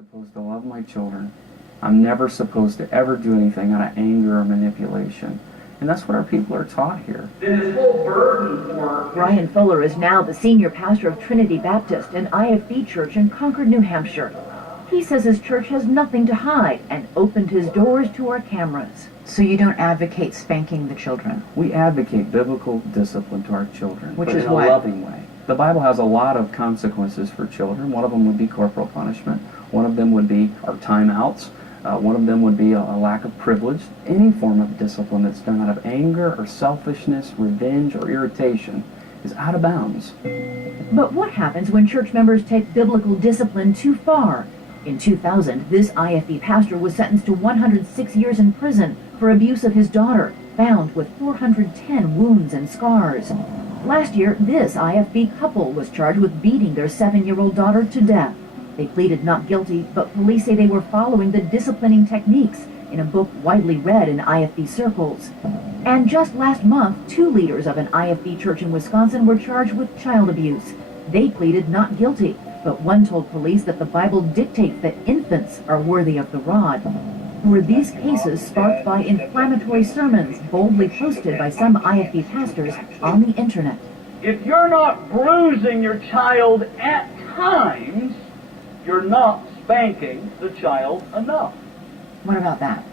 supposed to love my children. I'm never supposed to ever do anything out of anger or manipulation. And that's what our people are taught here. This whole burden for... Brian Fuller is now the senior pastor of Trinity Baptist, an IFB church in Concord, New Hampshire. He says his church has nothing to hide and opened his doors to our cameras. So you don't advocate spanking the children? We advocate biblical discipline to our children, Which but is in a what? loving way. The Bible has a lot of consequences for children. One of them would be corporal punishment. One of them would be our timeouts. One of them would be a lack of privilege. Any form of discipline that's done out of anger or selfishness, revenge, or irritation is out of bounds. But what happens when church members take biblical discipline too far? In 2000, this IFB pastor was sentenced to 106 years in prison for abuse of his daughter, found with 410 wounds and scars. Last year, this IFB couple was charged with beating their 7-year-old daughter to death. They pleaded not guilty, but police say they were following the disciplining techniques in a book widely read in IFB circles. And just last month, 2 leaders of an IFB church in Wisconsin were charged with child abuse. They pleaded not guilty, but one told police that the Bible dictates that infants are worthy of the rod. Were these cases sparked by inflammatory sermons boldly posted by some IFB pastors on the internet? If you're not bruising your child at times, you're not spanking the child enough. What about that?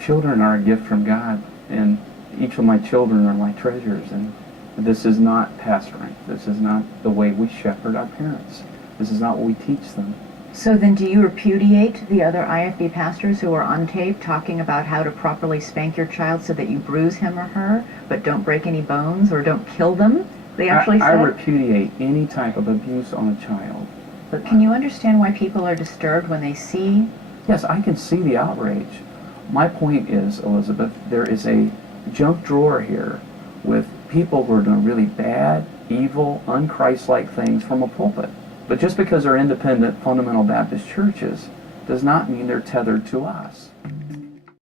Children are a gift from God, and each of my children are my treasures, and this is not pastoring. This is not the way we shepherd our parents. This is not what we teach them. So then do you repudiate the other IFB pastors who are on tape talking about how to properly spank your child so that you bruise him or her, but don't break any bones or don't kill them? They actually I said? repudiate any type of abuse on a child. But can you understand why people are disturbed when they see? Yes, I can see the outrage. My point is, Elizabeth, there is a junk drawer here with people who are doing really bad, evil, un-Christ-like things from a pulpit. But just because they're independent, fundamental Baptist churches does not mean they're tethered to us.